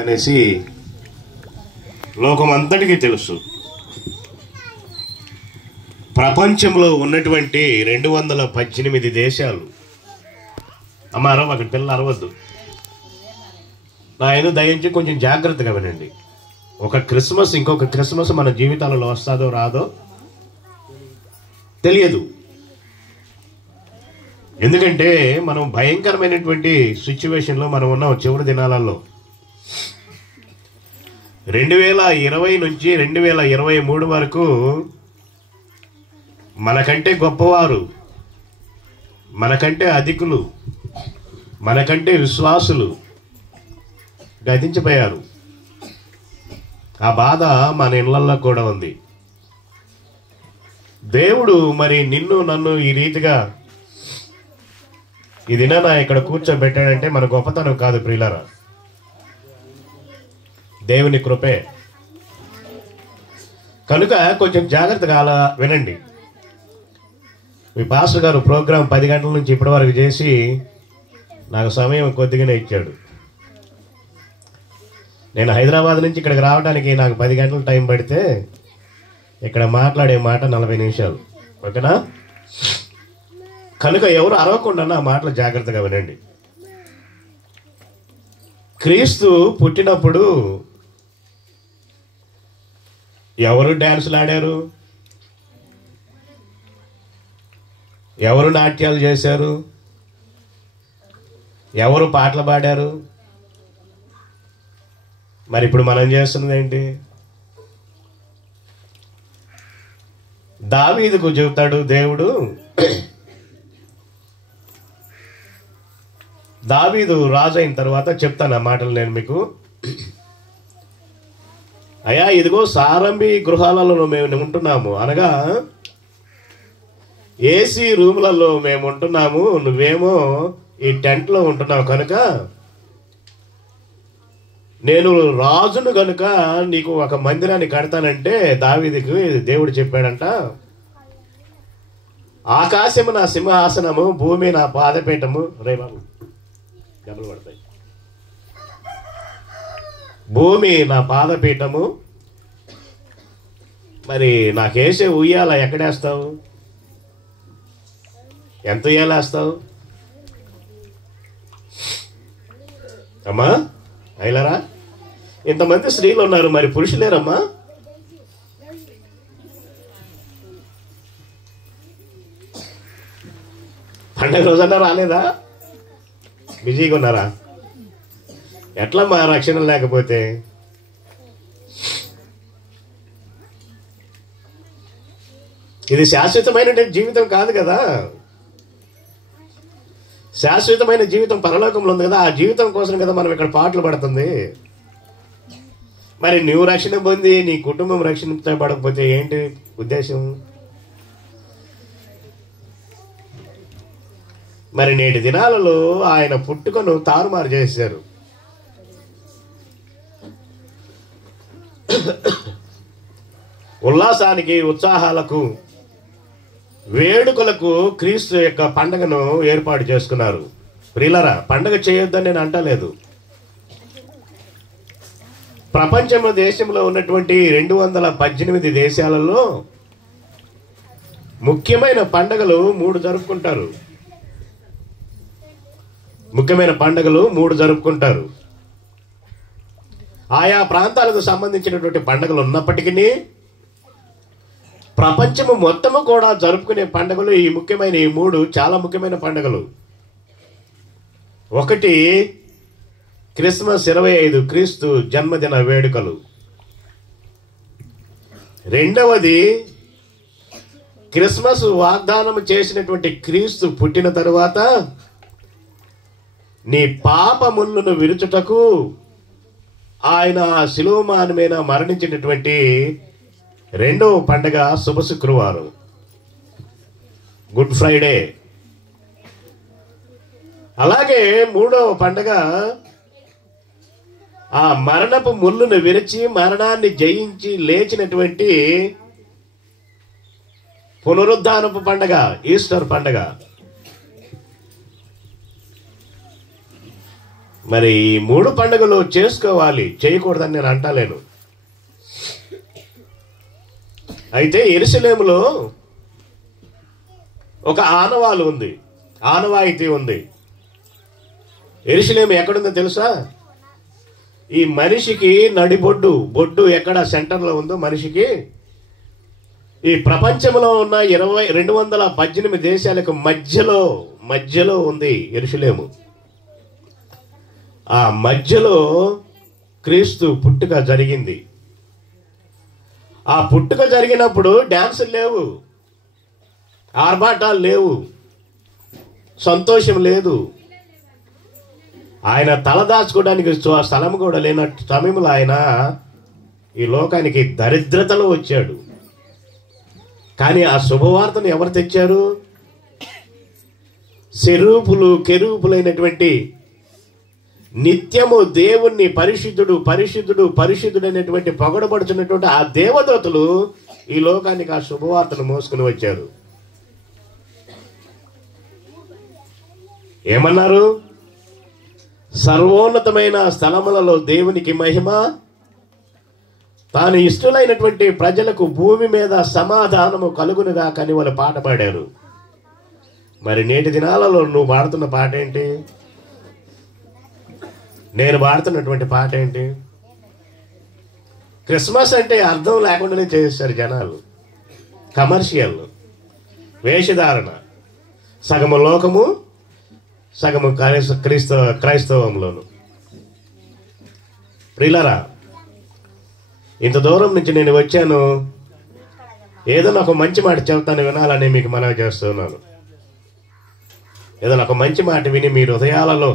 అనేసి లోకమంతటికీ తెలుసు. ప్రపంచంలో ఉన్నటువంటి 218 దేశాలు, అమ్మారో అక్కడ పిల్లలు అరవద్దు, ఆయన దయించి కొంచెం జాగ్రత్తగా వినండి. ఒక క్రిస్మస్ ఇంకొక క్రిస్మస్ మన జీవితాలలో వస్తుందో రాదో తెలియదు. ఎందుకంటే మనం భయంకరమైనటువంటి సిచ్యువేషన్లో మనం ఉన్నాం. చివరి దినాలలో 2020 నుంచి 2023 వరకు మనకంటే గొప్పవారు, మనకంటే అధికులు, మనకంటే విశ్వాసులు గతించిపోయారు. ఆ బాధ మన ఇళ్లల్లో కూడా ఉంది. దేవుడు మరి నిన్ను నన్ను ఈ రీతిగా ఈ దినాన ఇక్కడ కూర్చోబెట్టాడంటే మన గొప్పతనం కాదు ప్రియులారా, దేవుని కృపే. కనుక కొంచెం జాగ్రత్తగా అలా వినండి. మీ పాస్టర్ గారు ప్రోగ్రాం 10 గంటల నుంచి ఇప్పటి వరకు చేసి నాకు సమయం కొద్దిగానే ఇచ్చాడు. నేను హైదరాబాద్ నుంచి ఇక్కడికి రావడానికి నాకు 10 గంటలు టైం పడితే ఇక్కడ మాట్లాడే మాట 40 నిమిషాలు. ఓకేనా? కనుక ఎవరు అరవకుండా నా మాటలు జాగ్రత్తగా వినండి. క్రీస్తు పుట్టినప్పుడు ఎవరు డ్యాన్సులు ఆడారు, ఎవరు నాట్యాలు చేశారు, ఎవరు పాటలు పాడారు? మరి ఇప్పుడు మనం చేస్తున్నది ఏంటి? దావీదుకు చెబుతాడు దేవుడు, దావీదు రాజు అయిన తర్వాత చెప్తాను ఆ మాటలు నేను మీకు. అయ్యా, ఇదిగో సారంభి గృహాలలో మేము ఉంటున్నాము, అనగా ఏసీ రూములలో మేము ఉంటున్నాము, నువ్వేమో ఈ టెంట్లో ఉంటున్నావు. కనుక నేను రాజును కనుక నీకు ఒక మందిరాన్ని కడతానంటే దావీదుకు దేవుడు చెప్పాడంట, ఆకాశము నా సింహాసనము, భూమి నా పాదపీఠము. రే బాబు దెబ్బలు పడతాయి. భూమి నా పాదపీఠము. మరి నాకేసే ఉయ్యాల ఎక్కడేస్తావు? ఎంత ఉయ్యాలేస్తావు అమ్మా? అయిలరా, ఇంతమంది స్త్రీలు ఉన్నారు, మరి పురుషులేరమ్మా? పండగ రోజన్నా రాలేదా? బిజీగా ఉన్నారా? ఎట్లా మా రక్షణ లేకపోతే? ఇది శాశ్వతమైన జీవితం కాదు కదా. శాశ్వతమైన జీవితం పరలోకంలో ఉంది కదా. ఆ జీవితం కోసం కదా మనం ఇక్కడ పాటలు పడుతుంది. మరి నువ్వు రక్షణ పొంది నీ కుటుంబం రక్షణ పడకపోతే ఏంటి ఉద్దేశం? మరి నేటి దినాలలో ఆయన పుట్టుకను తారుమారు చేశారు. ఉల్లాసానికి, ఉత్సాహాలకు, వేడుకలకు క్రీస్తు యొక్క పండగను ఏర్పాటు చేసుకున్నారు. ప్రియులారా, పండగ చేయొద్దని నేను అంటలేదు. ప్రపంచంలో దేశంలో ఉన్నటువంటి 218 దేశాలలో ముఖ్యమైన పండగలు 3 జరుపుకుంటారు. ముఖ్యమైన పండుగలు 3 జరుపుకుంటారు. ఆయా ప్రాంతాలకు సంబంధించినటువంటి పండుగలు ఉన్నప్పటికీ ప్రపంచము మొత్తము కూడా జరుపుకునే పండుగలు ఈ 3 చాలా ముఖ్యమైన పండుగలు. ఒకటి క్రిస్మస్ 25 క్రీస్తు జన్మదిన వేడుకలు. రెండవది క్రిస్మస్ వాగ్దానం చేసినటువంటి క్రీస్తు పుట్టిన తరువాత నీ పాపములను విరుచుటకు ఆయన శిలువమాను మీద మరణించినటువంటి రెండవ పండగ శుభ శుక్రవారం, గుడ్ ఫ్రైడే. అలాగే మూడవ పండగ ఆ మరణపు ముళ్ళును విరిచి మరణాన్ని జయించి లేచినటువంటి పునరుద్ధానపు పండగ, ఈస్టర్ పండగ. మరి ఈ 3 పండుగలు చేసుకోవాలి, చేయకూడదని నేను అంటలేను. అయితే యెరూషలేములో ఒక ఆనవాయితీ ఉంది. యెరూషలేము ఎక్కడుందో తెలుసా? ఈ మనిషికి బొడ్డు ఎక్కడ సెంటర్లో ఉందో మనిషికి, ఈ ప్రపంచంలో ఉన్న 218 దేశాలకు మధ్యలో ఉంది యెరూషలేము. ఆ మధ్యలో క్రీస్తు పుట్టుక జరిగింది. ఆ పుట్టుక జరిగినప్పుడు డాన్సులు లేవు, ఆర్భాటాలు లేవు, సంతోషం లేదు. ఆయన తలదాచుకోవడానికి స్థలం కూడా లేనట్టు సమయంలో ఆయన ఈ లోకానికి దరిద్రతలో వచ్చాడు. కానీ ఆ శుభవార్తను ఎవరు తెచ్చారు? కెరూపులైనటువంటి నిత్యము దేవుణ్ణి పరిశుద్ధుడు అనేటువంటి పొగడబడుతున్నటువంటి ఆ దేవదూతలు ఈ లోకానికి ఆ శుభవార్తను మోసుకుని వచ్చారు. ఏమన్నారు? సర్వోన్నతమైన స్థలములలో దేవునికి మహిమ, తాను ఇష్టలైనటువంటి ప్రజలకు భూమి మీద సమాధానము కలుగునుగా కని వాళ్ళు పాట పాడారు. మరి నేటి దినాలలో నువ్వు పాడుతున్న పాట ఏంటి? నేను పాడుతున్నటువంటి పాట ఏంటి? క్రిస్మస్ అంటే అర్థం లేకుండానే చేస్తారు జనాలు. కమర్షియల్, వేషధారణ, సగము లోకము సగము క్రైస్తవంలోను. ప్రియులారా, ఇంత దూరం నుంచి నేను వచ్చాను, ఏదైనా ఒక మంచి మాట చెబుతాను వినాలని మీకు మనవి చేస్తున్నాను. ఏదైనా ఒక మంచి మాట విని మీ హృదయాలలో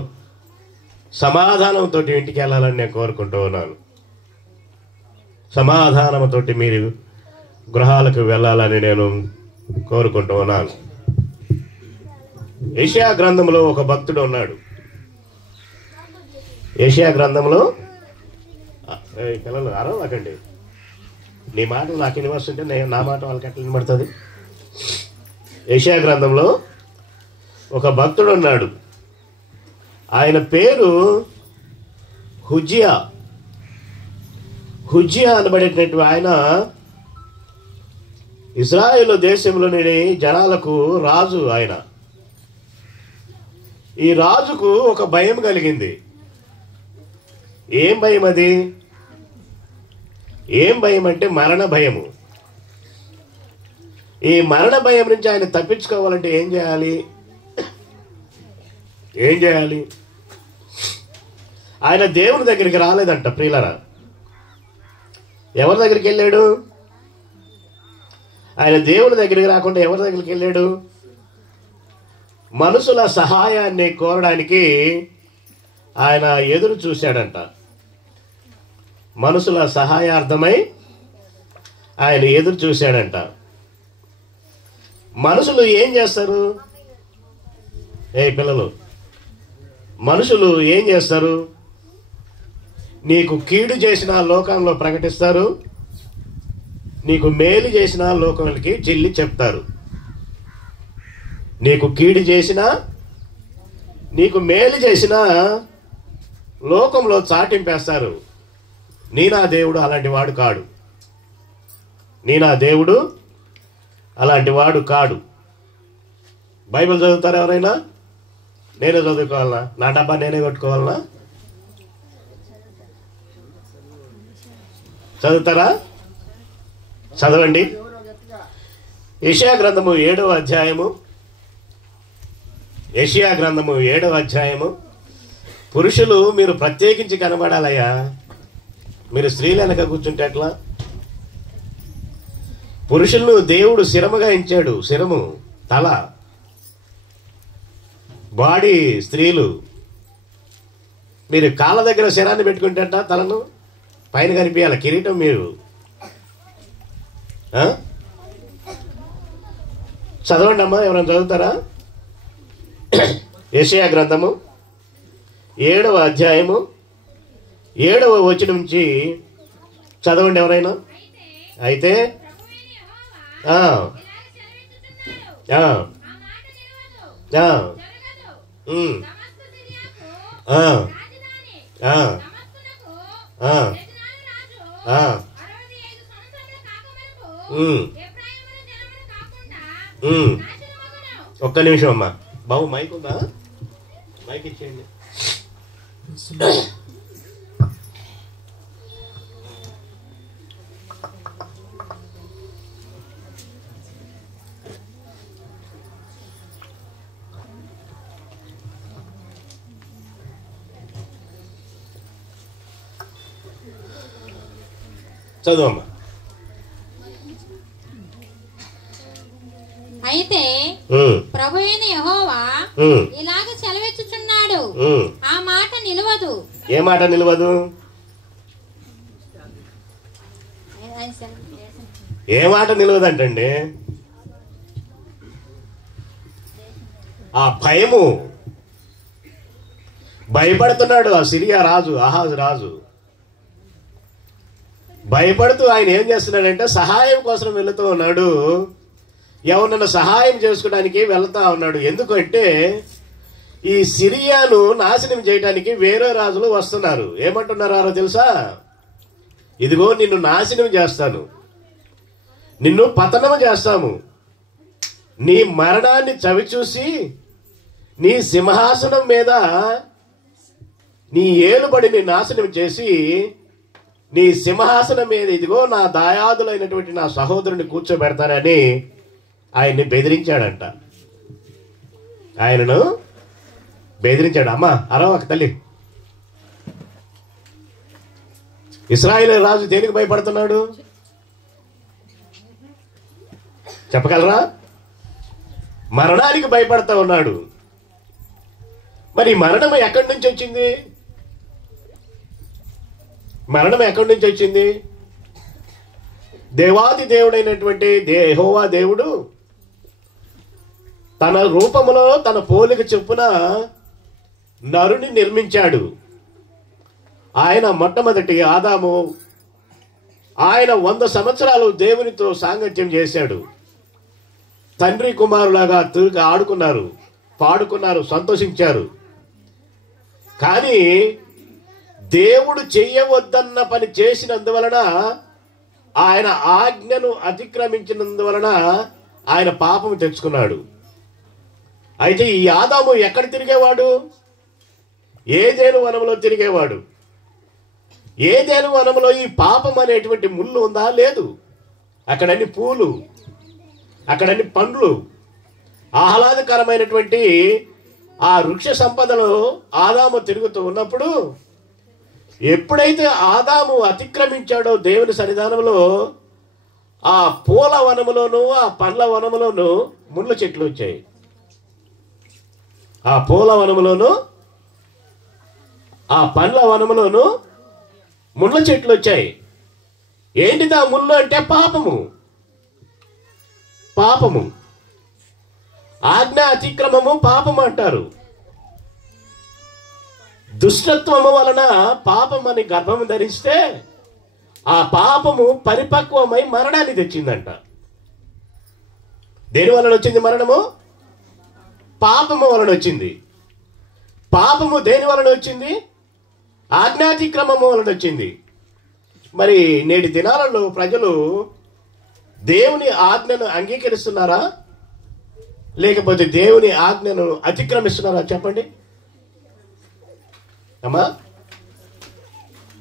సమాధానంతో ఇంటికి వెళ్ళాలని నేను కోరుకుంటూ ఉన్నాను. సమాధానంతో మీరు గృహాలకు వెళ్ళాలని నేను కోరుకుంటూ ఉన్నాను. యెషయా గ్రంథంలో ఒక భక్తుడు ఉన్నాడు. యెషయా గ్రంథంలో పిల్లలు అరవకండి, నీ మాటలు నాకు వినిపిస్తుంటే నా మాట వాళ్ళకి ఎట్లా వినబడుతుంది? యెషయా గ్రంథంలో ఒక భక్తుడు ఉన్నాడు. ఆయన పేరు హుజ్జియా అనబడేటువంటి ఆయన ఇజ్రాయేలు దేశంలోని జనాలకు రాజు. ఆయన ఈ రాజుకు ఒక భయం కలిగింది. ఏం భయం అది? ఏం భయం అంటే మరణ భయము. ఈ మరణ భయం నుంచి ఆయన తప్పించుకోవాలంటే ఏం చేయాలి? ఆయన దేవుని దగ్గరికి రాలేదంట. ప్రియులరా, ఎవరి దగ్గరికి వెళ్ళాడు? ఆయన దేవుని దగ్గరికి రాకుండా ఎవరి దగ్గరికి వెళ్ళాడు? మనుషుల సహాయాన్ని కోరడానికి ఆయన ఎదురు చూశాడంట. మనుషుల సహాయార్థమై ఆయన ఎదురు చూశాడంట. మనుషులు ఏం చేస్తారు? పిల్లలు, మనుషులు ఏం చేస్తారు? నీకు కీడు చేసిన లోకంలో ప్రకటిస్తారు, నీకు మేలు చేసిన లోకానికి చెల్లి చెప్తారు. నీకు కీడు చేసినా నీకు మేలు చేసినా లోకంలో చాటింపేస్తారు. నీ నా దేవుడు అలాంటి వాడు కాడు. బైబిల్ చదువుతారా ఎవరైనా? నేనే చదువుకోవాలనా? నా డబ్బా నేనే కొట్టుకోవాలనా? చదువుతారా? చదవండి. యెషయా గ్రంథము 7వ అధ్యాయము. పురుషులు మీరు ప్రత్యేకించి కనబడాలయ్యా. మీరు స్త్రీలు వెనక కూర్చుంటే ఎట్లా? పురుషులను దేవుడు శిరముగా ఇచ్చాడు. శిరము, తల, బాడీ స్త్రీలు. మీరు కాళ్ళ దగ్గర శరాన్ని పెట్టుకుంటేట తలను పైన కనిపించాలి కిరీటం. మీరు చదవండి అమ్మా, ఎవరైనా చదువుతారా? యెషయా గ్రంథము 7వ అధ్యాయము 7వ వచనం నుంచి చదవండి ఎవరైనా. అయితే ఒక్క నిమిషం అమ్మా. బాబు మైక్ ఉందా? మైక్ ఇచ్చేయండి. చదువమ్మా. అయితే ప్రభువైన యెహోవా ఇలాగ సెలవిచ్చుచున్నాడు, ఆ మాట నిలవదు. ఏ మాట నిలవదు? ఏ మాట నిలవదంటండి? ఆ భయము. భయపడుతున్నాడు ఆ సిరియా రాజు, అహాజు రాజు. భయపడుతూ ఆయన ఏం చేస్తున్నాడంటే సహాయం కోసం వెళుతూ ఉన్నాడు. ఎవరినైనా సహాయం చేసుకోవడానికి వెళ్తా ఉన్నాడు. ఎందుకంటే ఈ సిరియాను నాశనం చేయడానికి వేరే రాజులు వస్తున్నారు. ఏమంటున్నారో తెలుసా? ఇదిగో నిన్ను నాశనం చేస్తాను, నిన్ను పతనం చేస్తాము, నీ మరణాన్ని చవిచూసి నీ సింహాసనం మీద నీ ఏలుబడిని నాశనం చేసి నీ సింహాసనం మీద ఇదిగో నా దాయాదులైనటువంటి నా సహోదరుని కూర్చోబెడతానని ఆయన్ని బెదిరించాడంట. ఆయనను బెదిరించాడు. అమ్మా అరవక తల్లి. ఇశ్రాయేలు రాజు దేనికి భయపడుతున్నాడు చెప్పగలరా? మరణానికి భయపడతా ఉన్నాడు. మరి మరణం ఎక్కడి నుంచి వచ్చింది? మరణం ఎక్కడి నుంచి వచ్చింది? దేవాది దేవుడైనటువంటి యెహోవా దేవుడు తన రూపములో తన పోలిక చొప్పున నరుని నిర్మించాడు. ఆయన మొట్టమొదటి ఆదాము. ఆయన 100 సంవత్సరాలు దేవునితో సాంగత్యం చేశాడు. తండ్రి కుమారులాగా తిరిగి ఆడుకున్నారు, పాడుకున్నారు, సంతోషించారు. కానీ దేవుడు చెయ్యవద్దన్న పని చేసినందువలన, ఆయన ఆజ్ఞను అతిక్రమించినందువలన ఆయన పాపం తెచ్చుకున్నాడు. అయితే ఈ ఆదాము ఎక్కడ తిరిగేవాడు? ఏదెను వనంలో తిరిగేవాడు. ఏదెను వనంలో ఈ పాపం అనేటువంటి ముళ్ళు ఉందా? లేదు. అక్కడన్ని పూలు, అక్కడన్ని పండ్లు, ఆహ్లాదకరమైనటువంటి ఆ వృక్ష సంపదలో ఆదాము తిరుగుతూ ఉన్నప్పుడు, ఎప్పుడైతే ఆదాము అతిక్రమించాడో దేవుని సన్నిధానంలో, ఆ పూల వనములోను ఆ పండ్ల వనములోను ముళ్ళ చెట్లు వచ్చాయి. ఆ పూల వనములోను ఆ పండ్ల వనములోను ముళ్ళ చెట్లు వచ్చాయి. ఏంటిది ఆ ముళ్ళు అంటే? పాపము. పాపము, ఆజ్ఞ అతిక్రమము పాపము అంటారు. దుష్టత్వము వలన పాపం అని గర్భము ధరిస్తే ఆ పాపము పరిపక్వమై మరణాన్ని తెచ్చిందంట. దేని వలన వచ్చింది మరణము? పాపము వలన వచ్చింది. పాపము దేని వలన వచ్చింది? ఆజ్ఞాతిక్రమము వలన వచ్చింది. మరి నేటి దినాలలో ప్రజలు దేవుని ఆజ్ఞను అంగీకరిస్తున్నారా, లేకపోతే దేవుని ఆజ్ఞను అతిక్రమిస్తున్నారా? చెప్పండి అమ్మా,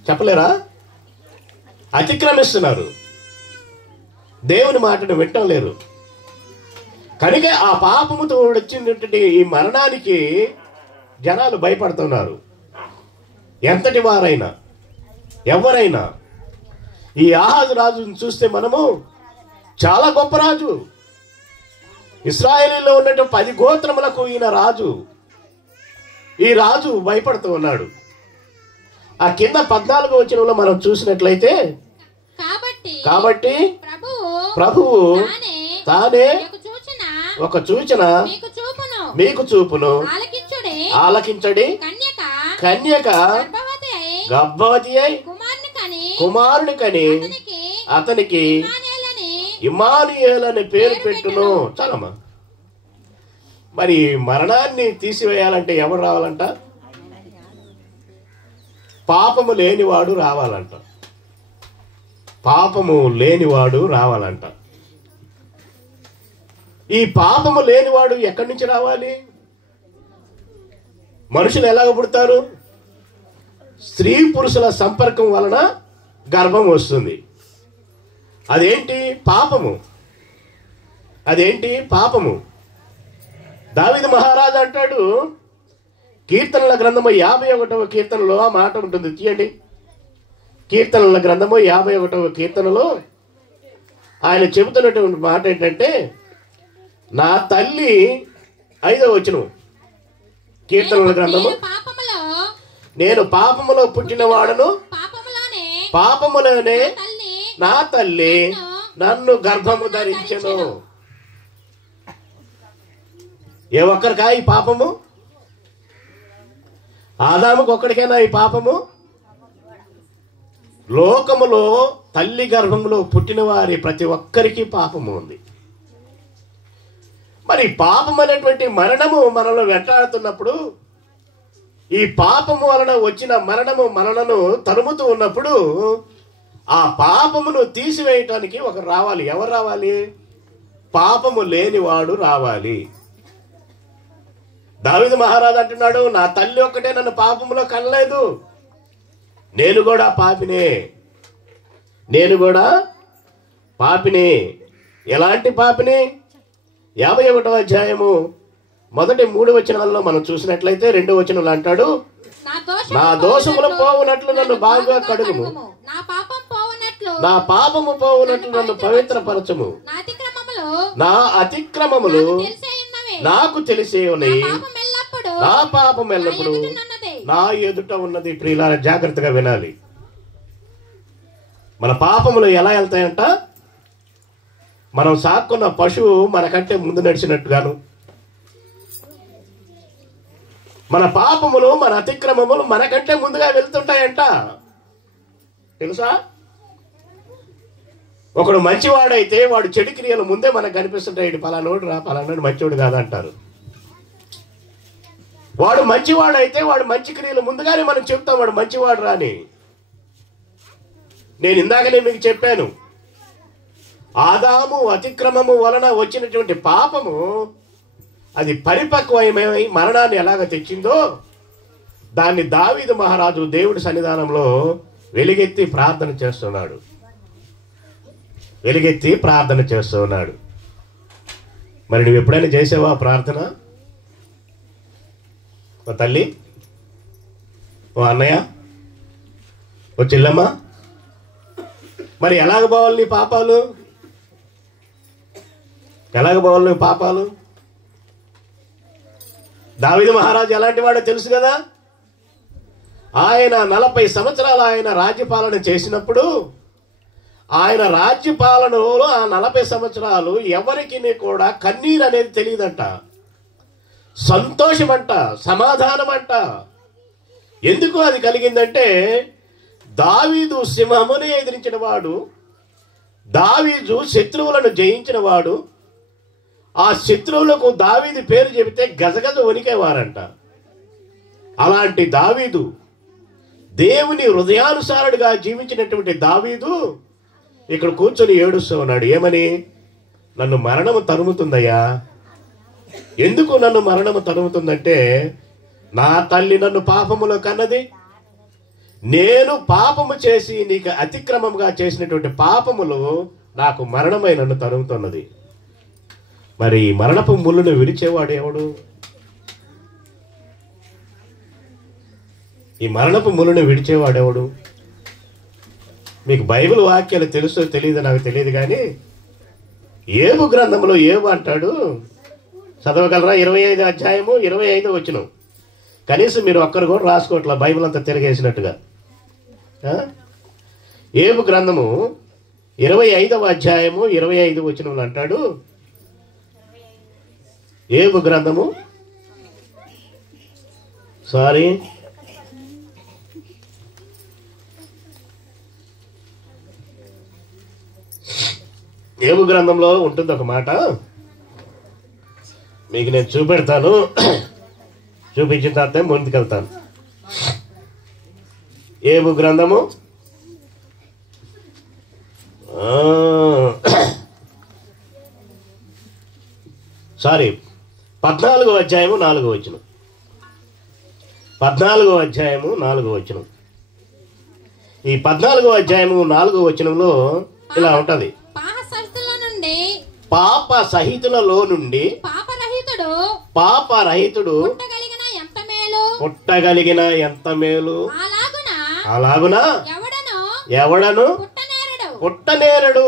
చెప్పలేరా? అతిక్రమిస్తున్నారు, దేవుని మాటను వినటం లేరు. కనుక ఆ పాపముతో వచ్చినటువంటి ఈ మరణానికి జనాలు భయపడుతున్నారు. ఎంతటి వారైనా, ఎవరైనా. ఈ ఆహాజు రాజును చూస్తే మనము చాలా గొప్ప రాజు. ఇశ్రాయేలీలో ఉన్నటువంటి 10 గోత్రములకు ఈయన రాజు. ఈ రాజు భయపడుతూ ఉన్నాడు. ఆ కింద 14వ వచనంలో మనం చూసినట్లయితే, కాబట్టి ప్రభువు తానే ఒక సూచన మీకు చూపును, ఆలకించడి. కన్యక గర్భవతి అయి కుమారుని కని అతనికి ఇమ్మానుయేల్ అనే పేరు పెట్టును. చాలమ్మా. మరి మరణాన్ని తీసివేయాలంటే ఎవరు రావాలంట? పాపము లేనివాడు రావాలంట. పాపము లేనివాడు రావాలంట. ఈ పాపము లేనివాడు ఎక్కడి నుంచి రావాలి? మనుషులు ఎలాగ పుడతారు? స్త్రీ పురుషుల సంపర్కం వలన గర్భం వస్తుంది. అదేంటి? పాపము. అదేంటి? పాపము. దావీదు మహారాజు అంటాడు, కీర్తనల గ్రంథము 51వ కీర్తనలో ఆ మాట ఉంటుంది. తీయండి. కీర్తనల గ్రంథము 51వ కీర్తనలో ఆయన చెబుతున్నటువంటి మాట ఏంటంటే, నా తల్లి, 5వ వచనం, కీర్తనల గ్రంథము, నేను పాపములో పుట్టినవాడను, పాపములోనే నా తల్లి నన్ను గర్భము ధరించెను. ఏ ఒక్కరికా ఈ పాపము? ఆదాముకు ఒక్కడికైనా ఈ పాపము? లోకములో తల్లి గర్భంలో పుట్టిన వారి ప్రతి ఒక్కరికి పాపము ఉంది. మరి పాపం అనేటువంటి మరణము మనలో వెంటాడుతున్నప్పుడు, ఈ పాపము వలన వచ్చిన మరణము మనలను తరుముతూ ఉన్నప్పుడు, ఆ పాపమును తీసివేయటానికి ఒకరు రావాలి. ఎవరు రావాలి? పాపము లేనివాడు రావాలి. దావీదు మహారాజు అంటున్నాడు, నా తల్లి ఒక్కటే నన్ను పాపములో కనలేదు, నేను కూడా పాపినే, నేను కూడా పాపినే. ఎలాంటి పాపిని? 51వ అధ్యాయము మొదటి 3 వచనాల్లో మనం చూసినట్లయితే 2వ వచనంలో అంటాడు, నా దోషములు పోవునట్లు నన్ను బాగా కడుగుము, నా పాపము పోవునట్లు నన్ను పవిత్రపరచము, నా అతిక్రమములు నాకు తెలిసే ఉన్నాయి, నా పాపం ఎల్లప్పుడు నా ఎదుట ఉన్నది. ప్రియులారా, జాగ్రత్తగా వినాలి. మన పాపములు ఎలా వెళ్తాయంట? మనం సాక్కున్న పశువు మనకంటే ముందు నడిచినట్టుగాను, మన పాపములు, మన అతిక్రమములు మనకంటే ముందుగా వెళ్తుంటాయంట. తెలుసా? ఒకడు మంచివాడైతే వాడు చెడు క్రియలు ముందే మనకు కనిపిస్తుంటాయి. పలానోడు రా, పలానోడు మంచివాడు కాదంటారు. వాడు మంచివాడైతే వాడు మంచి క్రియలు ముందుగానే మనం చెప్తాం, వాడు మంచివాడు రాని. నేను ఇందాకనే మీకు చెప్పాను, ఆదాము అతిక్రమము వలన వచ్చినటువంటి పాపము అది పరిపక్వమై మరణాన్ని ఎలాగ తెచ్చిందో, దాన్ని దావీదు మహారాజు దేవుడి సన్నిధానంలో వెలుగెత్తి ప్రార్థన చేస్తున్నాడు. వెలుగెత్తి ప్రార్థన చేస్తున్నాడు. మరి నువ్వు ఎప్పుడైనా చేసావా ప్రార్థన? ఓ తల్లి, ఓ అన్నయ్య, ఓ చెల్లమ్మ, మరి ఎలాగ పోవాలి నీ పాపాలు? ఎలాగ పోవాలి నీ పాపాలు? దావీదు మహారాజు ఎలాంటి వాడో తెలుసు కదా. ఆయన 40 సంవత్సరాలు ఆయన రాజ్యపాలన చేసినప్పుడు, ఆయన రాజ్యపాలనలో ఆ 40 సంవత్సరాలు ఎవరికి కూడా కన్నీరు అనేది తెలియదంట. సంతోషమంట, సమాధానమంట. ఎందుకు అది కలిగిందంటే, దావీదు సింహముని ఎదిరించిన వాడు, దావీదు శత్రువులను జయించిన వాడు. ఆ శత్రువులకు దావీదు పేరు చెబితే గజగజ వణికేవారంట. అలాంటి దావీదు, దేవుని హృదయానుసారుడిగా జీవించినటువంటి దావీదు ఇక్కడ కూర్చొని ఏడుస్తూ ఉన్నాడు. ఏమని? నన్ను మరణము తరుముతుందయ్యా. ఎందుకు నన్ను మరణము తరుముతుందంటే, నా తల్లి నన్ను పాపములో కన్నది, నేను పాపము చేసి నీకు అతిక్రమంగా చేసినటువంటి పాపములు నాకు మరణమై నన్ను తరుముతున్నది. మరి మరణపు ముళ్ళును విడిచేవాడు ఎవడు? ఈ మరణపు ముళ్ళును విడిచేవాడెవడు? మీకు బైబిల్ వాక్యాలు తెలుసో తెలియదో నాకు తెలియదు, కానీ ఏబు గ్రంథంలో ఏబు అంటాడు, చదవగలరా? 25వ అధ్యాయము 25వ వచనం. కనీసం మీరు ఒక్కరు కూడా రాసుకోవట్లా, బైబిల్ అంతా తిరిగేసినట్టుగా. ఏబు గ్రంథము 25వ అధ్యాయము 25వ వచనంలో అంటాడు, ఏబు గ్రంథము ఏబు గ్రంథంలో ఉంటుంది ఒక మాట, మీకు నేను చూపెడతాను, చూపించిన తర్వాత ముందుకెళ్తాను. ఏబు గ్రంథము 14వ అధ్యాయము 4వ వచనం. 14వ అధ్యాయము 4వ వచనం. ఈ 14వ అధ్యాయము 4వ వచనంలో ఇలా ఉంటది. పాప సహితులలో నుండి పాపరహితుడు పుట్టగలిగిన ఎంత మేలు, అలాగున ఎవడను పుట్టనేరడు.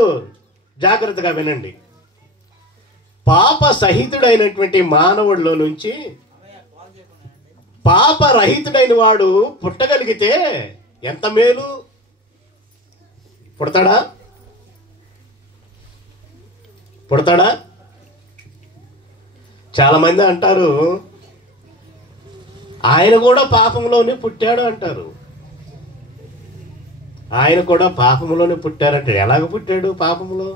జాగ్రత్తగా వినండి. పాప సహితుడైనటువంటి మానవుడిలో నుంచి పాపరహితుడైన వాడు పుట్టగలిగితే ఎంత మేలు. పుడతాడా? చాలా మంది అంటారు ఆయన కూడా పాపంలోనే పుట్టాడు అంటారు. ఆయన కూడా పాపంలోనే పుట్టారంటే ఎలాగ పుట్టాడు పాపంలో?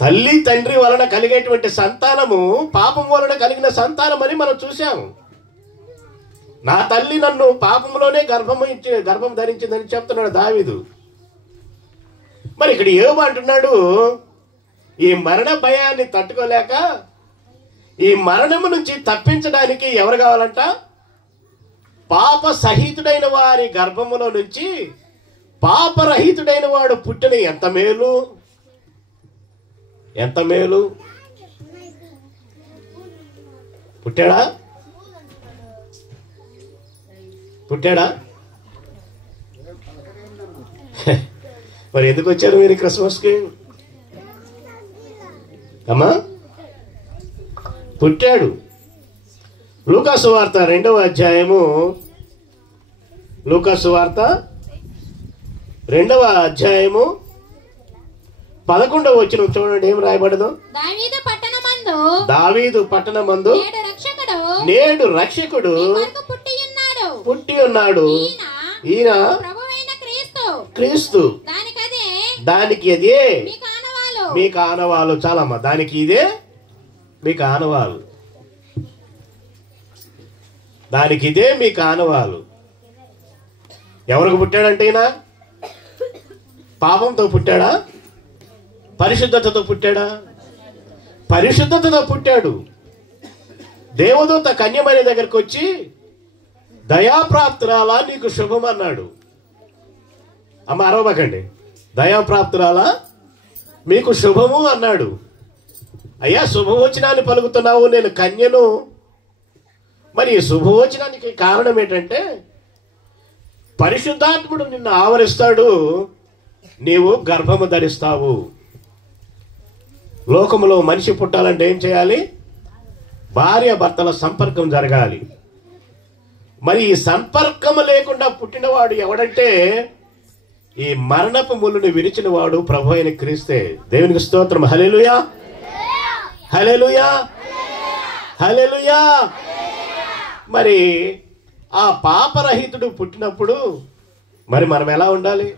తల్లి తండ్రి వలన కలిగేటువంటి సంతానము పాపం వలన కలిగిన సంతానం అని మనం చూసాము. నా తల్లి నన్ను పాపంలోనే గర్భం ధరించిందని చెప్తున్నాడు దావీదు. మరి ఇక్కడ యోబు అంటున్నాడు, ఈ మరణ భయాన్ని తట్టుకోలేక ఈ మరణము నుంచి తప్పించడానికి ఎవరు కావాలంట? పాప సహితుడైన వారి గర్భములో నుంచి పాపరహితుడైన వాడు పుట్టిన ఎంత మేలు, ఎంత మేలు. పుట్టాడా? మరి ఎందుకు వచ్చారు మీరు క్రిస్మస్కి? అమ్మా పుట్టాడు. లూకాసు వార్త 2వ అధ్యాయము 11వ వచనం చూడండి ఏం రాయబడదు. దావీదు పట్టణమందు నేడు రక్షకుడు పుట్టి ఉన్నాడు, ఈయన క్రీస్తు. దానికి అదే మీకు ఆనవాలు. చాలమ్మా, దానికి ఇదే మీకు ఆనవాలు. దానికి ఇదే మీకు ఆనవాలు. ఎవరికి పుట్టాడంటే ఈయన పాపంతో పుట్టాడా? పరిశుద్ధతతో పుట్టాడా? పరిశుద్ధతతో పుట్టాడు. దేవదూత కన్యమరి దగ్గరికి వచ్చి దయాప్రాప్తురాలా నీకు శుభం అన్నాడు. అమ్మ అరవకండి. దయాప్రాప్తురాలా మీకు శుభము అన్నాడు. అయ్యా శుభవచనాన్ని పలుకుతున్నావు, నేను కన్యను. మరి శుభవచనానికి కారణం ఏంటంటే పరిశుద్ధాత్ముడు నిన్ను ఆవరిస్తాడు, నీవు గర్భము ధరిస్తావు. లోకములో మనిషి పుట్టాలంటే ఏం చేయాలి? భార్య భర్తల సంపర్కం జరగాలి. మరి ఈ సంపర్కం లేకుండా పుట్టినవాడు ఎవడంటే ఈ మరణపు ముళ్ళుని విరిచిన వాడు ప్రభు అయిన క్రీస్తే. దేవునికి స్తోత్రం. హల్లెలూయా, హల్లెలూయా, హల్లెలూయా. మరి ఆ పాపరహితుడు పుట్టినప్పుడు మరి మనం ఎలా ఉండాలి?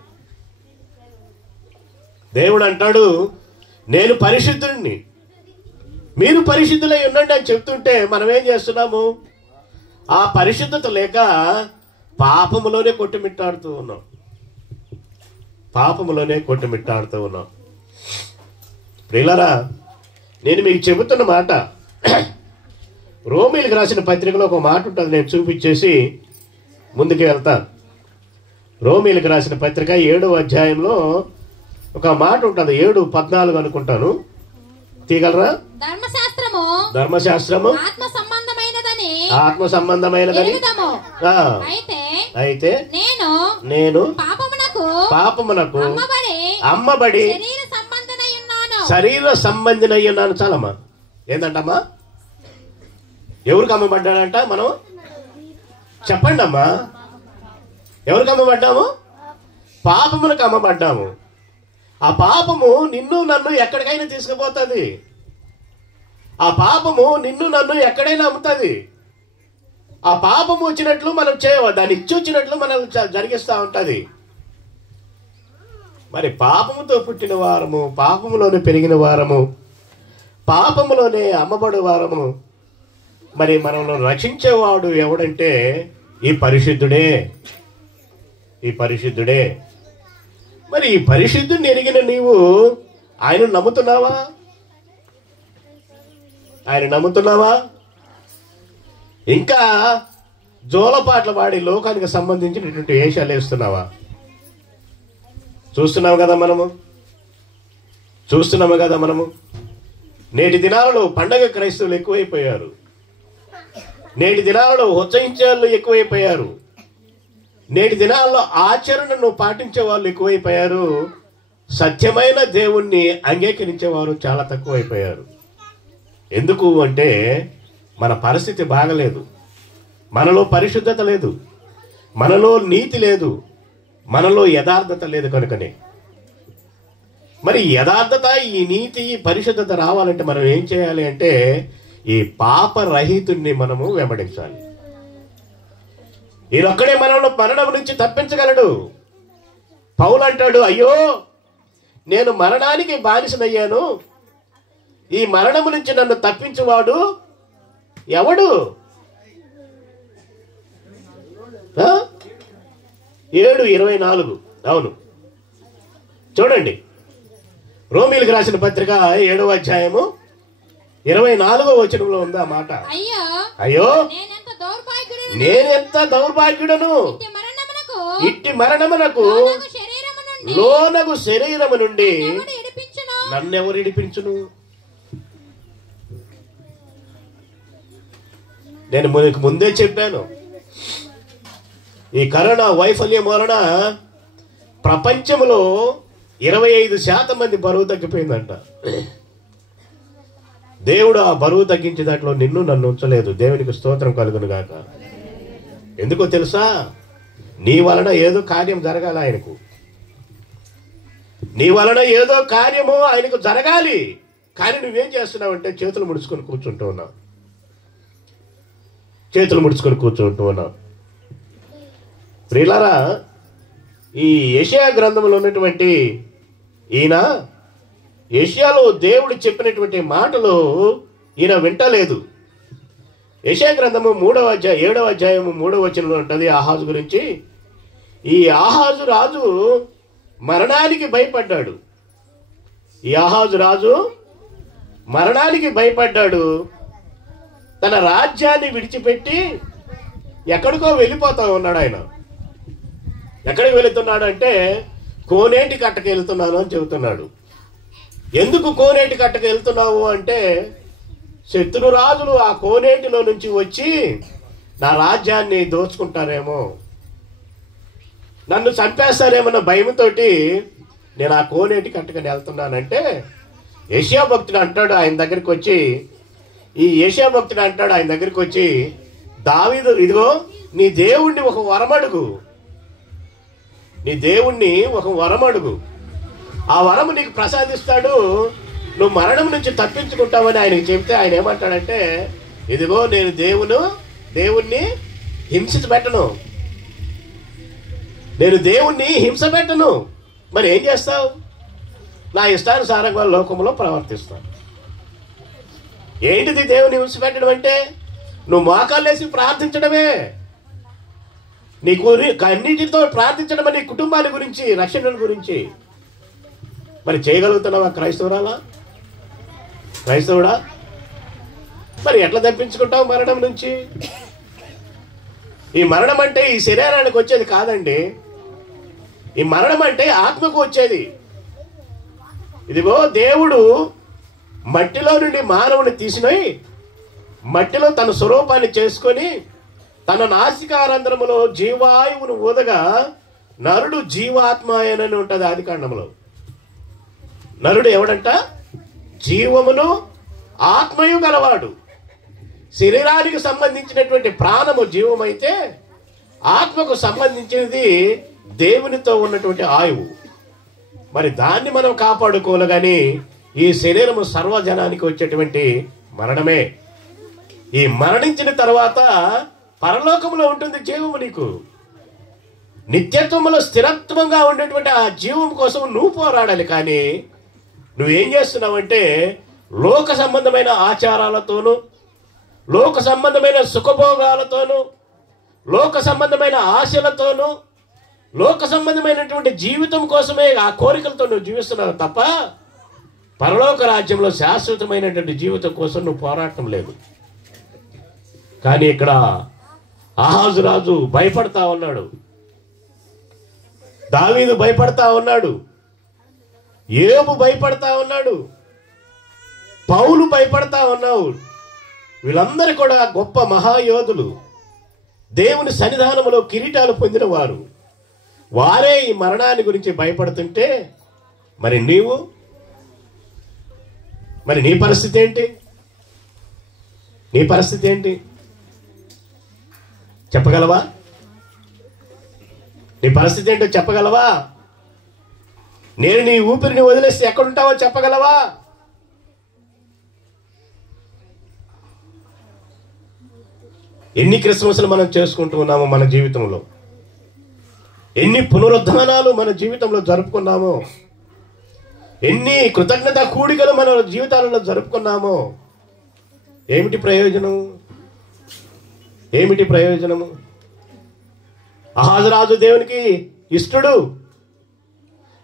దేవుడు అంటాడు, నేను పరిశుద్ధుడిని, మీరు పరిశుద్ధులై ఉండండి అని చెప్తుంటే మనం ఏం చేస్తున్నాము? ఆ పరిశుద్ధత లేక పాపములోనే కొట్టుమిట్టాడుతూ ఉన్నాం. ప్రియులారా, నేను మీకు చెబుతున్న మాట రోమీలకు రాసిన పత్రికలో ఒక మాట ఉంటుంది, నేను చూపించేసి ముందుకు వెళ్తాను. రోమీలకు రాసిన పత్రిక 7వ అధ్యాయంలో ఒక మాట ఉంటుంది, 7:14 అనుకుంటాను. తీయగలరా? ధర్మశాస్త్రము ఆత్మ సంబంధమైనదని అయితే నేను పాపమునకు అమ్మబడి శరీర సంబంధినై ఉన్నాను. చాలమ్మా, ఏంటంటమ్మా? ఎవరికి అమ్మబడ్డాడంట? మనం చెప్పండి అమ్మా, ఎవరికి అమ్మబడ్డాము? పాపమునకు అమ్మబడ్డాము. ఆ పాపము నిన్ను నన్ను ఎక్కడికైనా తీసుకుపోతుంది. ఆ పాపము నిన్ను నన్ను ఎక్కడైనా అమ్ముతుంది. ఆ పాపము వచ్చినట్లు మనం దాన్ని ఇచ్చి వచ్చినట్లు మనం జరిగిస్తూ ఉంటుంది. మరి పాపముతో పుట్టిన వారము, పాపములోనే పెరిగిన వారము, పాపములోనే అమ్మబడే వారము, మరి మనల్ని రక్షించేవాడు ఎవడంటే ఈ పరిశుద్ధుడే, ఈ పరిశుద్ధుడే. మరి ఈ పరిశుద్ధుడిని ఎరిగిన నీవు ఆయన నమ్ముతున్నావా? ఆయన నమ్ముతున్నావా? ఇంకా జోలపాట్ల వాడి లోకానికి సంబంధించినటువంటి వేషాలు వేస్తున్నావా? చూస్తున్నాము కదా మనము. నేటి దినాలలో పండగ క్రైస్తవులు ఎక్కువైపోయారు. నేటి దినాలలో ఉత్సహించే వాళ్ళు ఎక్కువైపోయారు. నేటి దినాల్లో ఆచరణను పాటించే వాళ్ళు ఎక్కువైపోయారు. సత్యమైన దేవుణ్ణి అంగీకరించేవారు చాలా తక్కువైపోయారు. ఎందుకు అంటే మన పరిస్థితి బాగలేదు, మనలో పరిశుద్ధత లేదు, మనలో నీతి లేదు, మనలో యథార్థత లేదు. కనుకనే మరి యథార్థత, ఈ నీతి, ఈ పరిశుద్ధత రావాలంటే మనం ఏం చేయాలి అంటే ఈ పాపరహితుణ్ణి మనము వెంబడించాలి. ఈయనొక్కడే మనల్ని మరణం నుంచి తప్పించగలడు. పౌలు అంటాడు, అయ్యో నేను మరణానికి బానిసనయ్యాను, ఈ మరణము నుంచి నన్ను తప్పించువాడు ఎవడు? 7:24. అవును, చూడండి, రోమీలకు రాసిన పత్రిక 7వ అధ్యాయము 24వ వచనంలో ఉంది ఆ మాట. అయ్యో నేనెంత దౌర్భాగ్యుడను, ఇట్టి మరణమునకు లోనగు శరీరము నుండి నన్నెవరు ఇడిపించును? నేను మీకు ముందే చెప్పాను, ఈ కరోనా వైఫల్యం వలన ప్రపంచంలో 25% మంది బరువు తగ్గిపోయిందంట. దేవుడు ఆ బరువు తగ్గించే దాంట్లో నిన్ను నన్ను ఉంచలేదు. దేవునికి స్తోత్రం కలుగును గాక. ఎందుకో తెలుసా? నీ వలన ఏదో కార్యం జరగాలి ఆయనకు, నీ వలన ఏదో కార్యము ఆయనకు జరగాలి. కానీ నువ్వేం చేస్తున్నావంటే చేతులు ముడుచుకొని కూర్చుంటూ ఉన్నావు. ప్రియులారా, ఈ యెషయా గ్రంథంలో ఉన్నటువంటి ఈయన యెషయాలో దేవుడు చెప్పినటువంటి మాటలు ఈయన వింటలేదు. యెషయా గ్రంథము 7వ అధ్యాయము 3వ వచనంలో ఉంటుంది ఆహాజు గురించి. ఈ ఆహాజు రాజు మరణానికి భయపడ్డాడు. తన రాజ్యాన్ని విడిచిపెట్టి ఎక్కడికో వెళ్ళిపోతా ఉన్నాడు. ఆయన ఎక్కడికి వెళుతున్నాడు అంటే కోనేటి కట్టకి వెళ్తున్నాను అని చెబుతున్నాడు. ఎందుకు కోనేటి కట్టకి వెళ్తున్నావు అంటే శత్రు రాజులు ఆ కోనేటిలో నుంచి వచ్చి నా రాజ్యాన్ని దోచుకుంటారేమో, నన్ను చంపేస్తారేమన్న భయంతోటి నేను ఆ కోనేటి కట్టకని వెళ్తున్నానంటే యెషయా భక్తుడు అంటాడు ఆయన దగ్గరికి వచ్చి, దావీదు, ఇదిగో నీ దేవుణ్ణి ఒక వరం అడుగు, ఆ వరము నీకు ప్రసాదిస్తాడు, నువ్వు మరణం నుంచి తప్పించుకుంటావని ఆయనకి చెప్తే ఆయన ఏమంటాడంటే, ఇదిగో నేను దేవుణ్ణి హింస పెట్టను. మరి ఏం చేస్తావు? నా ఇష్టానుసారంగా లోకంలో ప్రవర్తిస్తాను. ఏంటిది దేవుని హింస పెట్టడం అంటే? నువ్వు మోకాళ్ళేసి ప్రార్థించడమే. నీకు అన్నిటితో ప్రార్థించడం, నీ కుటుంబాల గురించి, రక్షణ గురించి. మరి చేయగలుగుతున్నావా క్రైస్తవుడా? మరి ఎట్లా తప్పించుకుంటావు మరణం నుంచి? ఈ మరణం అంటే ఈ శరీరానికి వచ్చేది కాదండి. ఈ మరణం అంటే ఆత్మకు వచ్చేది. ఇదిగో దేవుడు మట్టిలో నుండి మానవుని తీసినోయి మట్టిలో తన స్వరూపాన్ని చేసుకొని తన నాసికారంధ్రములో జీవాయువును ఊదగా నరుడు జీవాత్మాయనని ఉంటుంది ఆదికాండంలో. నరుడు ఎవడంట? జీవమును ఆత్మయు గలవాడు. శరీరానికి సంబంధించినటువంటి ప్రాణము జీవమైతే ఆత్మకు సంబంధించినది దేవునితో ఉన్నటువంటి ఆయువు. మరి దాన్ని మనం కాపాడుకోవాలి. కానీ ఈ శరీరము సర్వజనానికి వచ్చేటువంటి మరణమే. ఈ మరణించిన తర్వాత పరలోకంలో ఉంటుంది జీవము. నీకు నిత్యత్వంలో స్థిరత్వంగా ఉండేటువంటి ఆ జీవం కోసం నువ్వు పోరాడాలి. కానీ నువ్వేం చేస్తున్నావంటే లోక సంబంధమైన ఆచారాలతోనూ, లోక సంబంధమైన సుఖభోగాలతోనూ, లోక సంబంధమైన ఆశలతోనూ లోక సంబంధమైనటువంటి జీవితం కోసమే ఆ కోరికలతో నువ్వు జీవిస్తున్నావు తప్ప పరలోక రాజ్యంలో శాశ్వతమైనటువంటి జీవితం కోసం నువ్వు పోరాటం లేదు. కానీ ఇక్కడ ఆహాజు రాజు భయపడతా ఉన్నాడు, దావీదు భయపడతా ఉన్నాడు, యోబు భయపడతా ఉన్నాడు, పౌలు భయపడతా ఉన్నావు. వీళ్ళందరూ కూడా గొప్ప మహాయోధులు, దేవుని సన్నిధానంలో కిరీటాలు పొందిన వారు. వారే ఈ మరణాన్ని గురించి భయపడుతుంటే మరి నీవు, మరి నీ పరిస్థితి ఏంటి? నీ పరిస్థితి ఏంటి చెప్పగలవా? నీ పరిస్థితి ఏంటో చెప్పగలవా? నేను నీ ఊపిరిని వదిలేస్తే ఎక్కడుంటావో చెప్పగలవా? ఎన్ని క్రిస్మస్లు మనం చేసుకుంటూ ఉన్నామో మన జీవితంలో, ఎన్ని పునరుద్ధానాలు మన జీవితంలో జరుపుకున్నామో, ఎన్ని కృతజ్ఞత కూడికలు మన జీవితాలలో జరుపుకున్నామో. ఏమిటి ప్రయోజనం? ఏమిటి ప్రయోజనము? ఆహాజరాజు దేవునికి ఇష్టడు,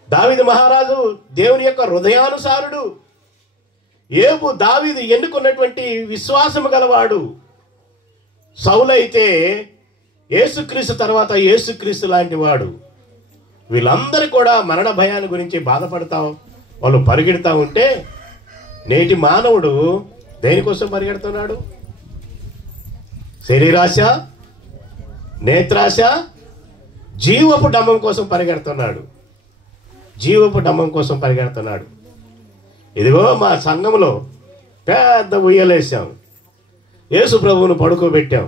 దావీదు మహారాజు దేవుని యొక్క హృదయానుసారుడు, యోబు దావీదు ఎన్నుకున్నటువంటి విశ్వాసము గలవాడు. సౌలైతే యేసుక్రీస్తు తర్వాత యేసుక్రీస్తు లాంటి వాడు. వీళ్ళందరూ కూడా మరణ భయాన్ని గురించి బాధపడతా, వాళ్ళు పరిగెడతా ఉంటే నేటి మానవుడు దేనికోసం పరిగెడుతున్నాడు? శరీరాశ, నేత్రాశ, జీవపు డంబం కోసం పరిగెడుతున్నాడు. జీవపు డంబం కోసం పరిగెడుతున్నాడు. ఇదిగో మా సంఘంలో పెద్ద ఉయ్యలేసాం, యేసు ప్రభువును పడుకోబెట్టాం,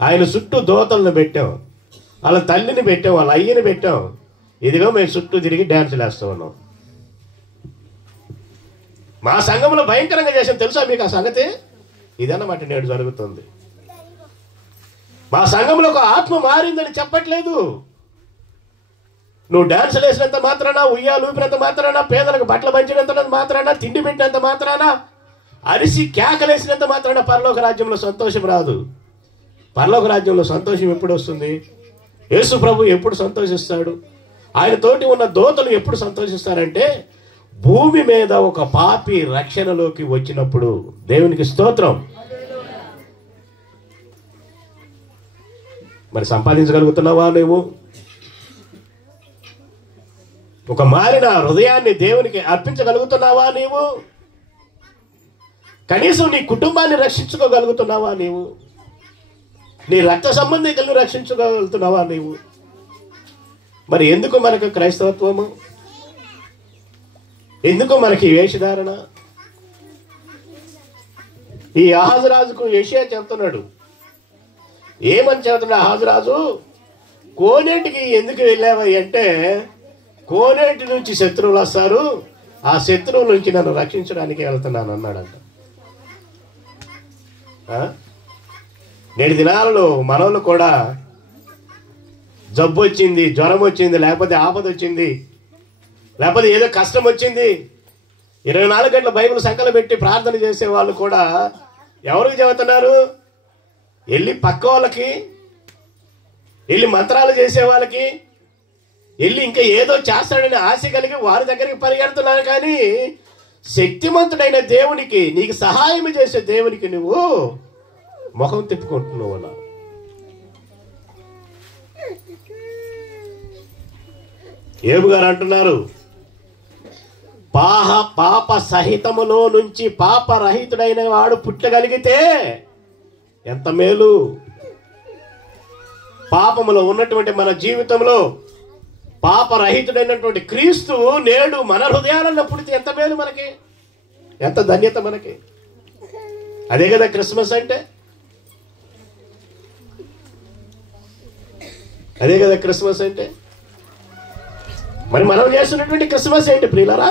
ఆయన చుట్టూ దోతలను పెట్టాం, వాళ్ళ తల్లిని పెట్టాం, వాళ్ళ అయ్యని పెట్టాం. ఇదిగో మేము చుట్టూ తిరిగి డ్యాన్సులు వేస్తూ ఉన్నాం. మా సంఘంలో భయంకరంగా చేసాం, తెలుసా మీకు ఆ సంగతి? ఇదన్నమాట నేడు జరుగుతుంది. మా సంఘంలో ఒక ఆత్మ మారిందని చెప్పట్లేదు. నువ్వు డ్యాన్సులు వేసినంత మాత్రాన, ఉయ్యాలు ఊపినంత మాత్రాన, పేదలకు బట్టలు పంచినంత మాత్రాన, తిండి పెట్టినంత మాత్రాన, అరిసి కేకలేసినంత మాత్రాన పరలోక రాజ్యంలో సంతోషం రాదు. పరలోక రాజ్యంలో సంతోషం ఎప్పుడు వస్తుంది? యేసు ప్రభు ఎప్పుడు సంతోషిస్తాడు? ఆయన తోటి ఉన్న దూతలు ఎప్పుడు సంతోషిస్తారంటే భూమి మీద ఒక పాపి రక్షణలోకి వచ్చినప్పుడు. దేవునికి స్తోత్రం. మరి సంపాదించగలుగుతున్నావా నువ్వు? ఒక మారిన హృదయాన్ని దేవునికి అర్పించగలుగుతున్నావా నీవు? కనీసం నీ కుటుంబాన్ని రక్షించుకోగలుగుతున్నావా నీవు? నీ రక్త సంబంధికులను రక్షించుకోగలుగుతున్నావా నీవు? మరి ఎందుకు మనకు క్రైస్తవత్వము? ఎందుకు మనకి వేషధారణ? ఈ ఆహాజరాజుకు యెషయా చెప్తున్నాడు, ఏమని చెబుతున్నాడు? ఆహాజరాజు, కోనేటికి ఎందుకు వెళ్ళావా అంటే, కోనేటి నుంచి శత్రువులు వస్తారు, ఆ శత్రువుల నుంచి నన్ను రక్షించడానికి వెళ్తున్నాను అన్నాడంట. నేటి దినాలలో మనోళ్ళు కూడా జబ్బు వచ్చింది, జ్వరం వచ్చింది, లేకపోతే ఆపద వచ్చింది, లేకపోతే ఏదో కష్టం వచ్చింది, 24 గంటల బైబిల్ సంకలు పెట్టి ప్రార్థన చేసే వాళ్ళు కూడా ఎవరికి చెబుతున్నారు? వెళ్ళి పక్క వాళ్ళకి, వెళ్ళి మంత్రాలు చేసే వాళ్ళకి, వెళ్ళి ఇంకా ఏదో చేస్తాడని ఆశ కలిగి వారి దగ్గరికి పరిగెడుతున్నారు. కానీ శక్తిమంతుడైన దేవునికి, నీకు సహాయం చేసే దేవునికి నువ్వు ముఖం తిప్పుకుంటున్నావు అలా. యోబు గారు అంటున్నారు, పాప సహితములో నుంచి పాపరహితుడైన వాడు పుట్టగలిగితే ఎంత మేలు. పాపములో ఉన్నటువంటి మన జీవితంలో పాపరహితుడైనటువంటి క్రీస్తు నేడు మన హృదయాలలో పుడితే ఎంత మేలు మనకి, ఎంత ధన్యత మనకి. అదే కదా క్రిస్మస్ అంటే. అదే కదా క్రిస్మస్ అంటే. మరి మనం చేస్తున్నటువంటి క్రిస్మస్ ఏంటి ప్రియులారా?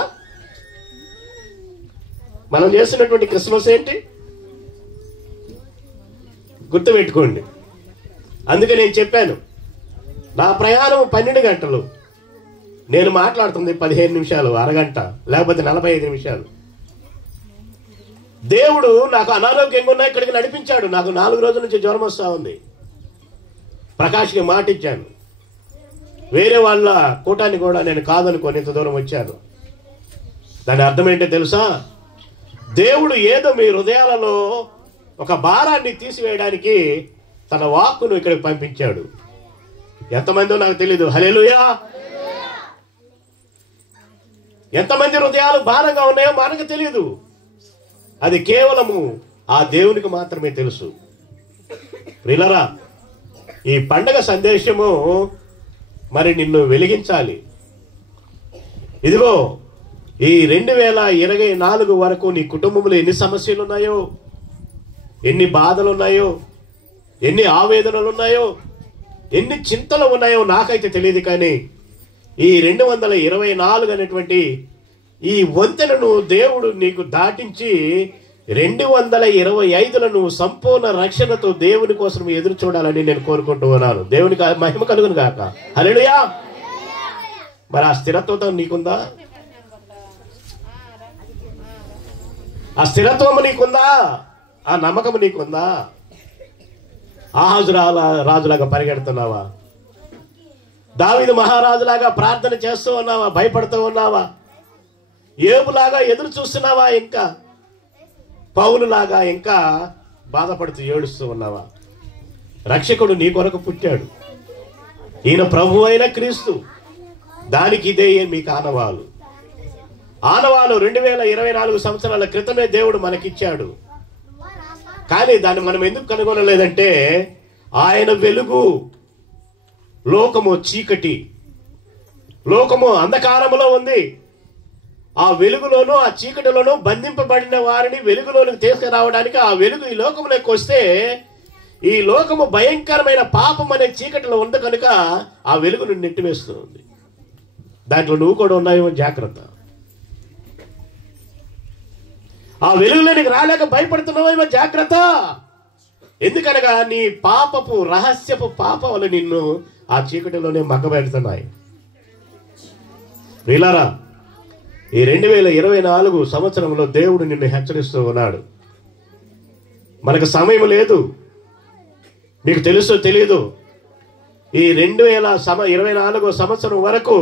మనం చేస్తున్నటువంటి క్రిస్మస్ ఏంటి? గుర్తుపెట్టుకోండి. అందుకే నేను చెప్పాను, నా ప్రయాణం 12 గంటలు, నేను మాట్లాడుతుంది 15 నిమిషాలు, అరగంట, లేకపోతే 45 నిమిషాలు. దేవుడు నాకు అనారోగ్యంగా ఉన్నా ఇక్కడికి నడిపించాడు. నాకు 4 రోజుల నుంచి జ్వరం వస్తూ ఉంది. ప్రకాష్కి మాట ఇచ్చాను. వేరే వాళ్ళ కూటాన్ని కూడా నేను కాదనుకొని ఇంత దూరం వచ్చాను. దాని అర్థం ఏంటో తెలుసా? దేవుడు ఏదో మీ హృదయాలలో ఒక భారాన్ని తీసివేయడానికి తన వాక్కును ఇక్కడికి పంపించాడు. ఎంతమందో నాకు తెలీదు. హల్లెలూయా. ఎంతమంది హృదయాలు భారంగా ఉన్నాయో మనకు తెలియదు. అది కేవలము ఆ దేవునికి మాత్రమే తెలుసు. ప్రియులారా, ఈ పండగ సందేశము మరి నిన్ను వెలిగించాలి. ఇదిగో ఈ 2024 వరకు నీ కుటుంబంలో ఎన్ని సమస్యలు ఉన్నాయో, ఎన్ని బాధలు ఉన్నాయో, ఎన్ని ఆవేదనలు ఉన్నాయో, ఎన్ని చింతలు ఉన్నాయో నాకైతే తెలియదు. కానీ ఈ 224 అనేటువంటి ఈ వంతెనను దేవుడు నీకు దాటించి 225లను సంపూర్ణ రక్షణతో దేవుని కోసం ఎదురు చూడాలని నేను కోరుకుంటూ ఉన్నాను. దేవునికి మహిమ కలుగును గాక. హల్లెలూయా. మరి ఆ స్థిరత్వం నీకుందా? ఆ స్థిరత్వం నీకుందా? ఆ నమ్మకం నీకుందా? ఆహాజు రాజులాగా పరిగెడుతున్నావా? దావీదు మహారాజులాగా ప్రార్థన చేస్తూ ఉన్నావా? భయపడుతూ ఉన్నావా? యోబులాగా ఎదురు చూస్తున్నావా? ఇంకా పౌలులాగా ఇంకా బాధపడుతూ ఏడుస్తూ ఉన్నావా? రక్షకుడు నీ కొరకు పుట్టాడు. ఈయన ప్రభు అయిన క్రీస్తు. దానికి ఇదే మీకు ఆనవాలు. 2024 సంవత్సరాల క్రితమే దేవుడు మనకిచ్చాడు. కానీ దాన్ని మనం ఎందుకు కనుగొనలేదంటే, ఆయన వెలుగు, లోకము చీకటి, లోకము అంధకారములో ఉంది. ఆ వెలుగులోనూ ఆ చీకటిలోనూ బంధింపబడిన వారిని వెలుగులోనికి తీసుకురావడానికి ఆ వెలుగు ఈ లోకంలోకి వస్తే, ఈ లోకము భయంకరమైన పాపం అనే చీకటిలో ఉంది కనుక ఆ వెలుగును నెట్టివేస్తుంది. దాంట్లో నువ్వు కూడా ఉన్నాయేమో జాగ్రత్త. ఆ వెలుగులోనికి రాలేక భయపడుతున్నావేమో జాగ్రత్త. ఎందుకనగా నీ పాపపు రహస్యపు పాపాలు నిన్ను ఆ చీకటిలోనే మగ్గబెడుతున్నాయి. ప్రియులారా, ఈ 2024 సంవత్సరంలో దేవుడు నిన్ను హెచ్చరిస్తూ ఉన్నాడు. మనకు సమయం లేదు. మీకు తెలుసో తెలీదు, ఈ 2024 సంవత్సరం వరకు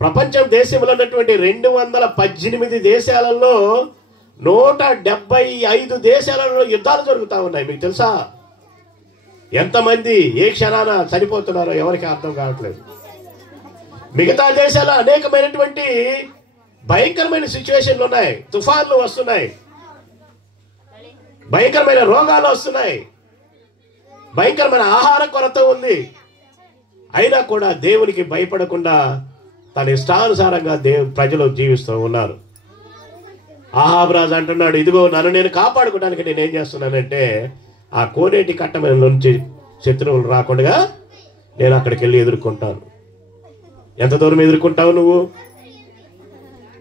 ప్రపంచం దేశంలో ఉన్నటువంటి 218 దేశాలలో 175 దేశాలలో యుద్ధాలు జరుగుతూ ఉన్నాయి. మీకు తెలుసా? ఎంతమంది ఏ క్షణాన చనిపోతున్నారో ఎవరికి అర్థం కావట్లేదు. మిగతా దేశాల్లో అనేకమైనటువంటి భయంకరమైన సిచ్యువేషన్లు ఉన్నాయి. తుఫాన్లు వస్తున్నాయి, భయంకరమైన రోగాలు వస్తున్నాయి, భయంకరమైన ఆహార కొరత ఉంది. అయినా కూడా దేవునికి భయపడకుండా తన ఇష్టానుసారంగా ప్రజలు జీవిస్తూ ఉన్నారు. ఆహాబు రాజు అంటున్నాడు, ఇదిగో నన్ను నేను కాపాడుకోవడానికి నేను ఏం చేస్తున్నానంటే, ఆ కోనేటి కట్ట మీద నుంచి శత్రువులు రాకుండా నేను అక్కడికి వెళ్ళి ఎదుర్కొంటాను. ఎంత దూరం ఎదుర్కొంటావు నువ్వు?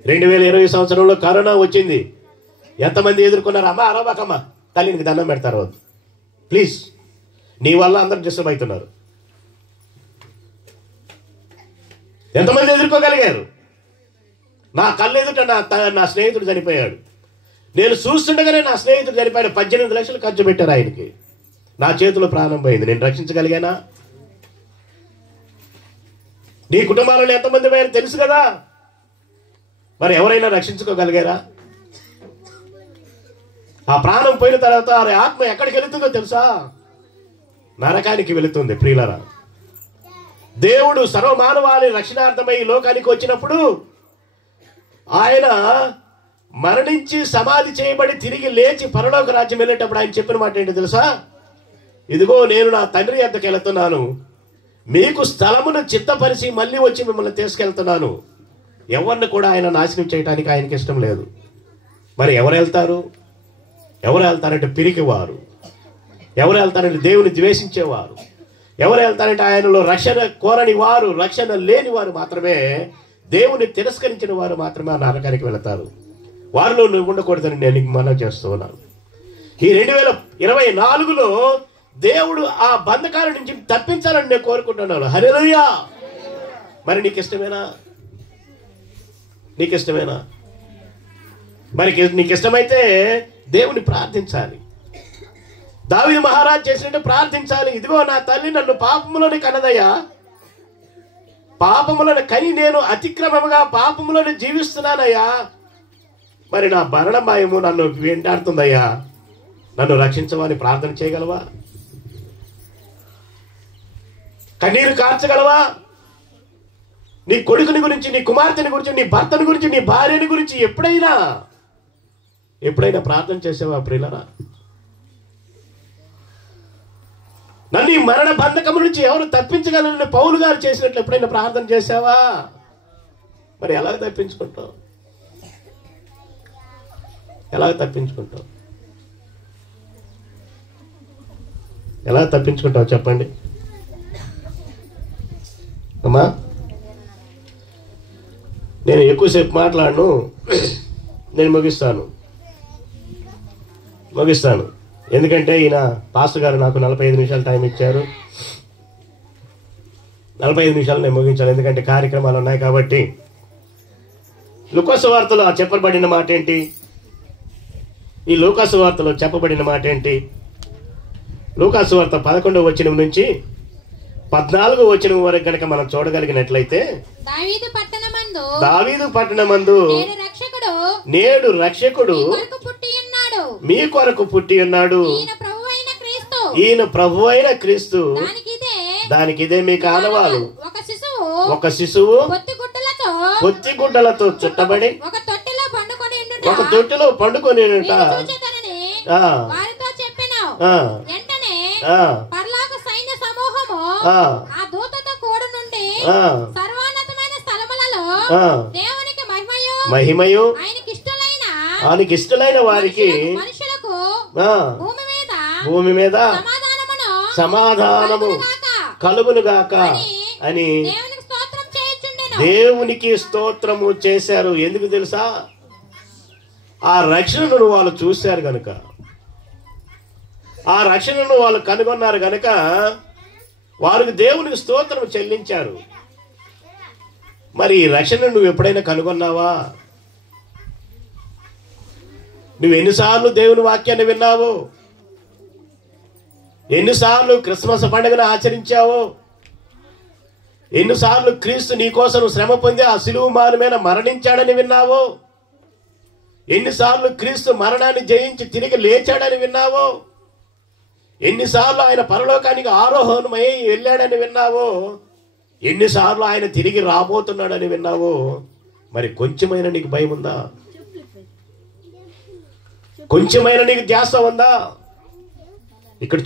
2020 సంవత్సరంలో కరోనా వచ్చింది. ఎంతమంది ఎదుర్కొన్నారు? అమ్మా అరవకమ్మా, తల్లినికి దండం పెడతారు. ప్లీజ్, నీ వల్ల అందరు డిస్టర్బ్ అవుతున్నారు. ఎంతమంది ఎదుర్కోగలిగారు? నా కళ్ళు ఎదుట నా స్నేహితుడు చనిపోయాడు. నేను చూస్తుండగానే నా స్నేహితుడు చనిపోయాడు. 18 లక్షలు ఖర్చు పెట్టారు ఆయనకి. నా చేతిలో ప్రాణం పోయింది. నేను రక్షించగలిగానా? నీ కుటుంబాలలో ఎంతమంది పోయారు తెలుసు కదా. మరి ఎవరైనా రక్షించుకోగలిగారా? ఆ ప్రాణం పోయిన తర్వాత ఆ ఆత్మ ఎక్కడికి వెళుతుందో తెలుసా? నరకానికి వెళుతుంది. ప్రియులారా, దేవుడు సర్వమానవాళి రక్షణార్థమై ఈ లోకానికి వచ్చినప్పుడు ఆయన మరణించి సమాధి చేయబడి తిరిగి లేచి పరలోక రాజ్యం వెళ్ళేటప్పుడు ఆయన చెప్పిన మాట ఏంటో తెలుసా? ఇదిగో నేను నా తండ్రి యొద్దకు వెళుతున్నాను, మీకు స్థలమును చిత్తపరిచి మళ్ళీ వచ్చి మిమ్మల్ని తీసుకెళ్తున్నాను. ఎవరిని కూడా ఆయన నాశనం చేయడానికి ఆయనకి ఇష్టం లేదు. మరి ఎవరు వెళ్తారు? ఎవరు వెళ్తారంటే పిరికివారు, ఎవరు వెళ్తారంటే దేవుని ద్వేషించేవారు, ఎవరు వెళ్తారంటే ఆయనలో రక్షణ కోరని వారు, రక్షణ లేని వారు మాత్రమే, దేవుని తిరస్కరించిన వారు మాత్రమే ఆ నరకానికి వెళతారు. వారిలో నువ్వు ఉండకూడదని నేను మనవి చేస్తూ ఉన్నాను. ఈ 2024లో దేవుడు ఆ బంధకాల నుంచి తప్పించాలని నేను కోరుకుంటున్నాను. హల్లెలూయా. మరి నీకు ఇష్టమేనా? నీకు ఇష్టమేనా? మరి నీకు ఇష్టమైతే దేవుని ప్రార్థించాలి. దావీదు మహారాజు చేసినట్టు ప్రార్థించాలి. ఇదిగో నా తల్లి నన్ను పాపములోని కనదయ్యా, పాపములను కని నేను అతిక్రమముగా పాపములను జీవిస్తున్నానయ్యా, మరి నా మరణభయము నన్ను వెంటాడుతుందయ్యా, నన్ను రక్షించమని ప్రార్థన చేయగలవా? కన్నీరు కార్చగలవా? నీ కొడుకుని గురించి, నీ కుమార్తెని గురించి, నీ భర్తని గురించి, నీ భార్యని గురించి ఎప్పుడైనా ప్రార్థన చేసావా ప్రియులరా? నన్ను ఈ మరణ బంధకం నుంచి ఎవరు తప్పించగలరని పౌలు గారు చేసినట్లు ఎప్పుడైనా ప్రార్థన చేసావా? మరి ఎలాగ తప్పించుకుంటావు? ఎలా తప్పించుకుంటావు చెప్పండి అమ్మా. నేను ఎక్కువసేపు మాట్లాడను, నేను ముగిస్తాను. ఎందుకంటే ఈయన పాస్టర్ గారు నాకు 45 నిమిషాలు టైం ఇచ్చారు. 45 నిమిషాలు నేను ముగించాను, ఎందుకంటే కార్యక్రమాలు ఉన్నాయి కాబట్టి. లూకాసు వార్తలో చెప్పబడిన మాట ఏంటి? ఈ లూకాసు వార్తలో చెప్పబడిన మాట ఏంటి? లూకాసు వార్త 11వ వచనం నుంచి 14వ వచనం వరకు కనుక మనం చూడగలిగినట్లయితే, దావీదు పట్టణమందు నేడు రక్షకుడు మీ కొరకు పుట్టి ఉన్నాడు, ఈయన ప్రభువైన క్రీస్తు. దానికి ఇదే మీకు ఆనవాలు. ఒక శిశువు పొత్తిగుడ్డలతో చుట్టబడి ఒక తొట్టిలో పండుకొని మహిమయు ఆయనకి ఇష్టలైన వారికి భూమి మీద సమాధానము కలుగునుగాక అని దేవునికి స్తోత్రము చేశారు. ఎందుకు తెలుసా? ఆ రక్షణను వాళ్ళు చూశారు గనుక, ఆ రక్షణను వాళ్ళు కనుగొన్నారు గనుక వారికి దేవునికి స్తోత్రం చెల్లించారు. మరి ఈ రక్షణ నువ్వు ఎప్పుడైనా కనుగొన్నావా? నువ్వు ఎన్నిసార్లు దేవుని వాక్యాన్ని విన్నావు? ఎన్నిసార్లు క్రిస్మస్ పండుగను ఆచరించావు? ఎన్నిసార్లు క్రీస్తు నీ కోసం శ్రమ పొంది ఆ సిలువ మారు మీద మరణించాడని విన్నావు? ఎన్నిసార్లు క్రీస్తు మరణాన్ని జయించి తిరిగి లేచాడని విన్నావు? ఎన్నిసార్లు ఆయన పరలోకానికి ఆరోహణమై వెళ్ళాడని విన్నావో? ఎన్నిసార్లు ఆయన తిరిగి రాబోతున్నాడని విన్నావో? మరి కొంచెమైనా నీకు భయం ఉందా? కొంచెమైనా నీకు ధ్యాస ఉందా? ఇక్కడ